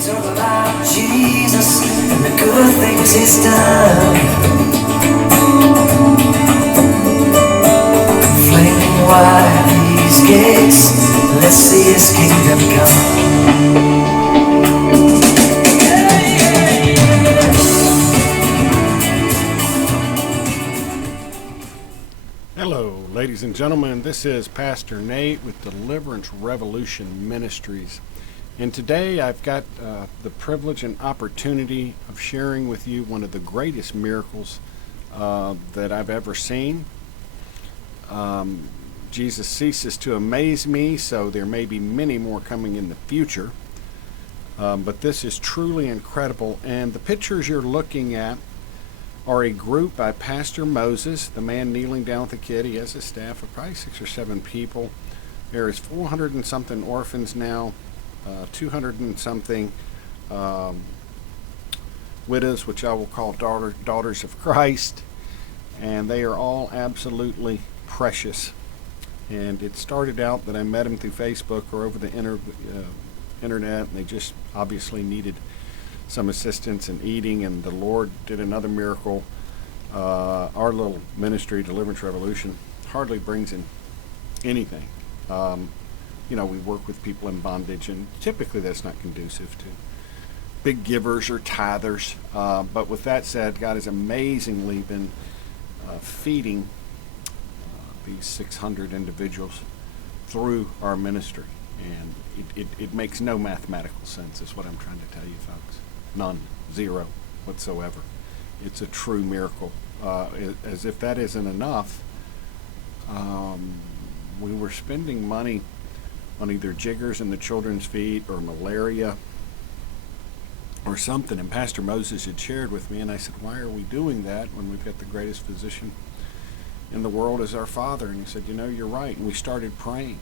talk about Jesus and the good things he's done. Flaming wide these gates, let's see his kingdom come. Hello, ladies and gentlemen. This is Pastor Nate with Deliverance Revolution Ministries. And today I've got the privilege and opportunity of sharing with you one of the greatest miracles that I've ever seen. Jesus ceases to amaze me, so there may be many more coming in the future. But this is truly incredible. And the pictures you're looking at are a group by Pastor Moses, the man kneeling down with the kid. He has a staff of probably 6 or 7 people. There is 400 and something orphans now, 200 and something widows, which I will call daughters of Christ, and they are all absolutely precious. And it started out that I met them through Facebook or over the internet, and they just obviously needed some assistance in eating, and the Lord did another miracle. Our little ministry, Deliverance Revolution, hardly brings in anything. We work with people in bondage, and typically that's not conducive to big givers or tithers. But with that said, God has amazingly been feeding these 600 individuals through our ministry. And it makes no mathematical sense, is what I'm trying to tell you, folks. None. Zero whatsoever. It's a true miracle. As if that isn't enough, we were spending money on either jiggers in the children's feet or malaria or something. And Pastor Moses had shared with me, and I said, why are we doing that when we've got the greatest physician in the world as our Father? And he said, you're right. And we started praying.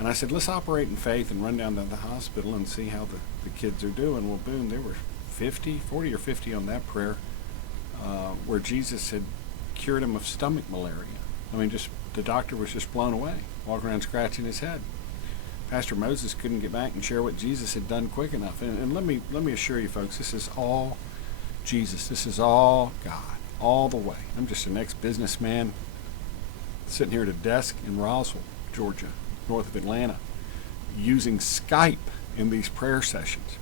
And I said, let's operate in faith and run down to the hospital and see how the kids are doing. Well, boom, there were 40 or 50 on that prayer where Jesus had cured him of stomach malaria. I mean, just the doctor was just blown away, walking around scratching his head. Pastor Moses couldn't get back and share what Jesus had done quick enough. And let me assure you, folks, this is all Jesus. This is all God, all the way. I'm just an ex-businessman sitting here at a desk in Roswell, Georgia, north of Atlanta, using Skype in these prayer sessions.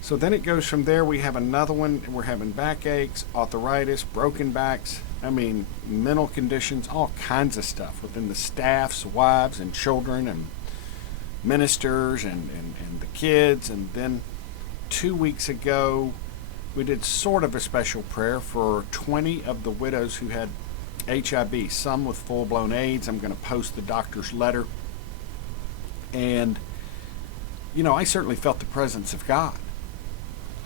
So then it goes from there. We have another one. We're having backaches, arthritis, broken backs, mental conditions, all kinds of stuff within the staffs, wives and children and ministers and the kids. And then 2 weeks ago, we did sort of a special prayer for 20 of the widows who had HIV, some with full-blown AIDS. I'm going to post the doctor's letter. And, I certainly felt the presence of God.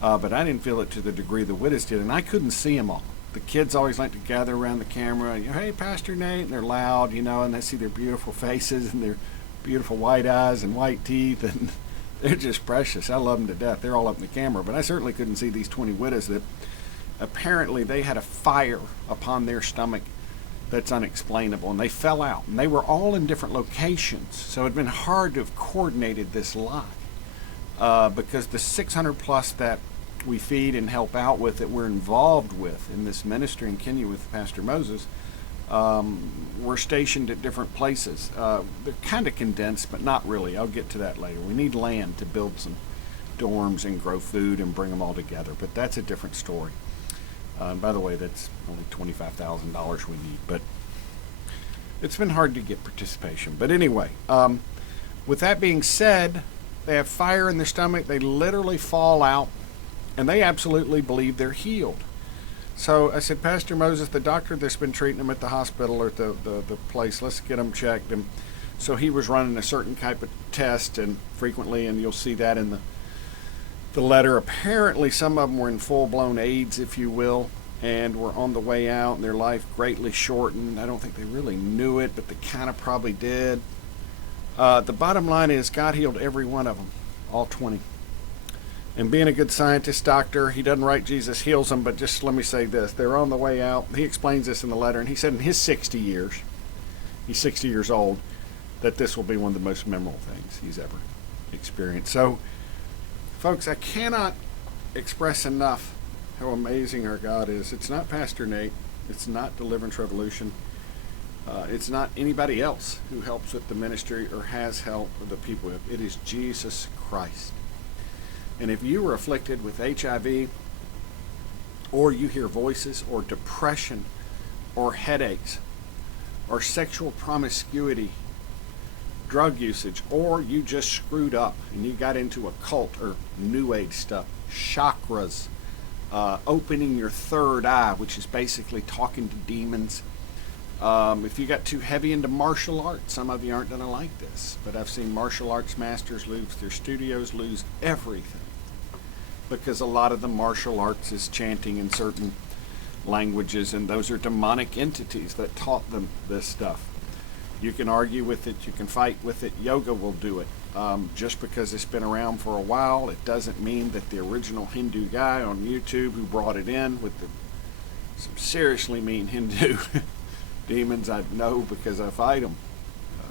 But I didn't feel it to the degree the widows did, and I couldn't see them all. The kids always like to gather around the camera, hey, Pastor Nate, and they're loud, and I see their beautiful faces and their beautiful white eyes and white teeth, and they're just precious. I love them to death. They're all up in the camera, but I certainly couldn't see these 20 widows that apparently they had a fire upon their stomach that's unexplainable, and they fell out, and they were all in different locations, so it'd been hard to have coordinated this live because the 600 plus that we feed and help out with, that we're involved with in this ministry in Kenya with Pastor Moses, we're stationed at different places. They're kind of condensed, but not really. I'll get to that later. We need land to build some dorms and grow food and bring them all together, but that's a different story. And by the way, that's only $25,000 we need, but it's been hard to get participation. But anyway, with that being said, they have fire in their stomach. They literally fall out, and they absolutely believe they're healed. So I said, Pastor Moses, the doctor that's been treating them at the hospital or at the place, let's get them checked. And so he was running a certain type of test, and frequently, and you'll see that in the letter. Apparently, some of them were in full-blown AIDS, if you will, and were on the way out, and their life greatly shortened. I don't think they really knew it, but they kind of probably did. The bottom line is God healed every one of them, all 20. And being a good scientist, doctor, he doesn't write Jesus heals them, but just let me say this. They're on the way out. He explains this in the letter, and he said in his 60 years, he's 60 years old, that this will be one of the most memorable things he's ever experienced. So Folks, I cannot express enough how amazing our God is. It's not Pastor Nate. It's not Deliverance Revolution. It's not anybody else who helps with the ministry or has helped with the people. It is Jesus Christ. And if you were afflicted with HIV, or you hear voices, or depression, or headaches, or sexual promiscuity, drug usage, or you just screwed up and you got into occult or New Age stuff, chakras, opening your third eye, which is basically talking to demons. If you got too heavy into martial arts, some of you aren't going to like this, but I've seen martial arts masters lose their studios, lose everything, because a lot of the martial arts is chanting in certain languages, and those are demonic entities that taught them this stuff. You can argue with it, you can fight with it, yoga will do it. Just because it's been around for a while, it doesn't mean that the original Hindu guy on YouTube who brought it in with some seriously mean Hindu demons, I know because I fight them.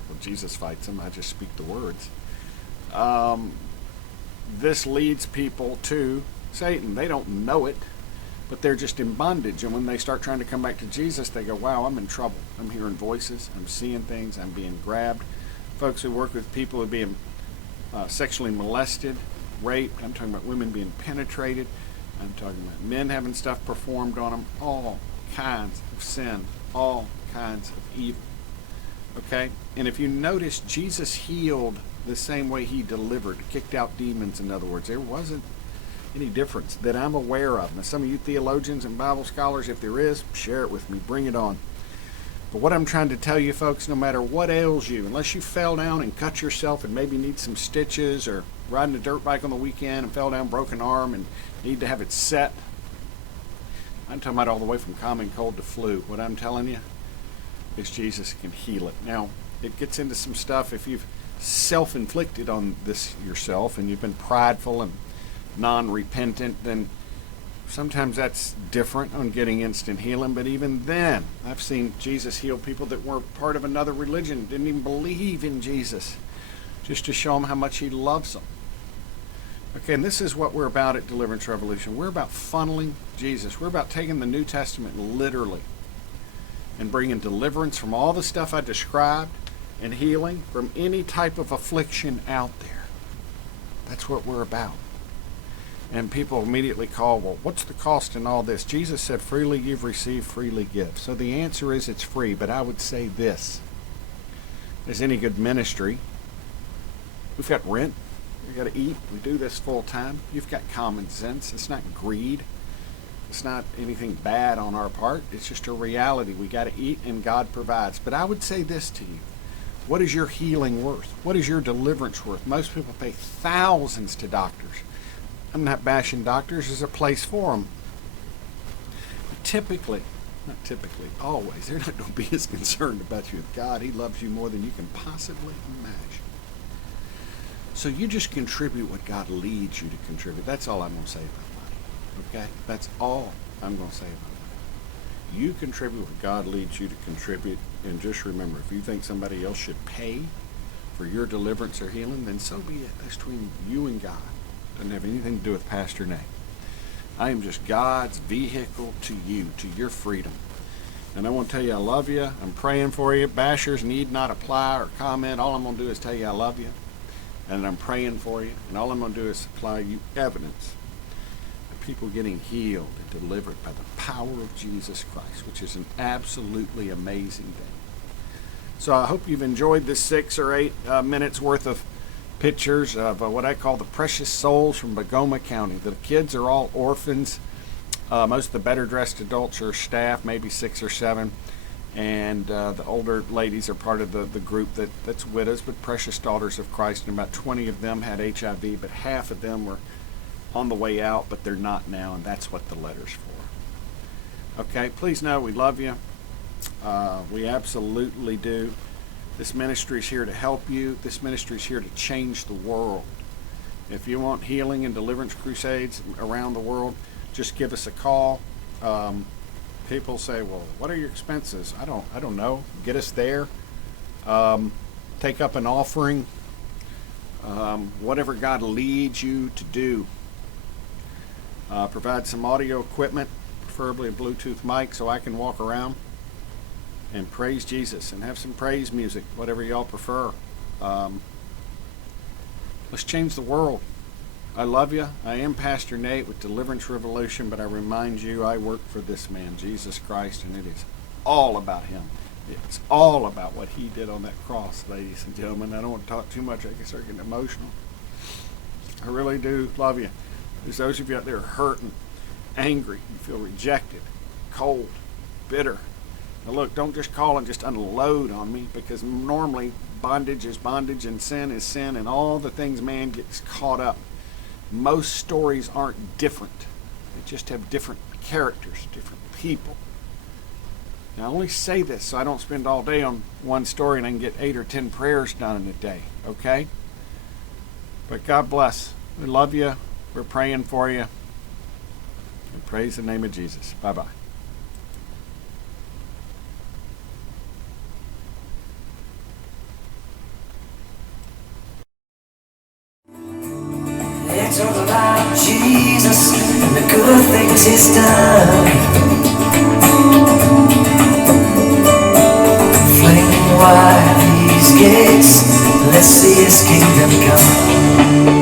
Well, Jesus fights them, I just speak the words. This leads people to Satan. They don't know it, but they're just in bondage. And when they start trying to come back to Jesus, they go, wow, I'm in trouble. I'm hearing voices. I'm seeing things. I'm being grabbed. Folks who work with people who are being sexually molested, raped. I'm talking about women being penetrated. I'm talking about men having stuff performed on them. All kinds of sin. All kinds of evil. Okay? And if you notice, Jesus healed the same way he delivered, kicked out demons, in other words. There wasn't any difference that I'm aware of. Now, some of you theologians and Bible scholars, if there is, share it with me. Bring it on. But what I'm trying to tell you, folks, no matter what ails you, unless you fell down and cut yourself and maybe need some stitches, or riding a dirt bike on the weekend and fell down, broken arm, and need to have it set. I'm talking about all the way from common cold to flu. What I'm telling you is Jesus can heal it. Now, it gets into some stuff if you've self-inflicted on this yourself and you've been prideful and non-repentant, then sometimes that's different on getting instant healing. But even then, I've seen Jesus heal people that were part of another religion, didn't even believe in Jesus, just to show them how much he loves them. Okay, and this is what we're about at Deliverance Revolution. We're about funneling Jesus. We're about taking the New Testament literally and bringing deliverance from all the stuff I described and healing from any type of affliction out there. That's what we're about. And people immediately call, well, what's the cost in all this? Jesus said, freely you've received, freely give. So the answer is it's free, but I would say this. As any good ministry, we've got rent, we've got to eat, we do this full time. You've got common sense. It's not greed. It's not anything bad on our part. It's just a reality. We got to eat and God provides. But I would say this to you. What is your healing worth? What is your deliverance worth? Most people pay thousands to doctors. I'm not bashing doctors. There's a place for them. But always, they're not going to be as concerned about you as God. He loves you more than you can possibly imagine. So you just contribute what God leads you to contribute. That's all I'm going to say about money. Okay? That's all I'm going to say about money. You contribute what God leads you to contribute. And just remember, if you think somebody else should pay for your deliverance or healing, then so be it. That's between you and God. Doesn't have anything to do with Pastor Nate. I am just God's vehicle to you, to your freedom. And I want to tell you I love you. I'm praying for you. Bashers need not apply or comment. All I'm going to do is tell you I love you. And I'm praying for you. And all I'm going to do is supply you evidence of people getting healed and delivered by the power of Jesus Christ, which is an absolutely amazing thing. So I hope you've enjoyed this 6 or 8 minutes worth of pictures of what I call the precious souls from Bogoma County. The kids are all orphans. Most of the better dressed adults are staff, maybe 6 or 7. And the older ladies are part of the group that's widows, but precious daughters of Christ. And about 20 of them had HIV, but half of them were on the way out, but they're not now. And that's what the letter's for. Okay, please know we love you. We absolutely do. This ministry is here to help you. This ministry is here to change the world. If you want healing and deliverance crusades around the world, just give us a call. People say, well, what are your expenses? I don't know. Get us there. Take up an offering. whatever God leads you to do. Provide some audio equipment, preferably a Bluetooth mic, so I can walk around and praise Jesus and have some praise music, whatever y'all prefer. Let's change the world. I love you. I am Pastor Nate with Deliverance Revolution, but I remind you I work for this man, Jesus Christ, and it is all about him. It's all about what he did on that cross, ladies and gentlemen. I don't want to talk too much. I can start getting emotional. I really do love you. There's those of you out there hurting, angry, you feel rejected, cold, bitter. Now look, don't just call and just unload on me, because normally bondage is bondage and sin is sin, and all the things man gets caught up. Most stories aren't different. They just have different characters, different people. Now, I only say this so I don't spend all day on one story and I can get 8 or 10 prayers done in a day, okay? But God bless. We love you. We're praying for you. And praise the name of Jesus. Bye-bye. They talk about Jesus and the good things he's done. Fling wide these gates, let's see his kingdom come.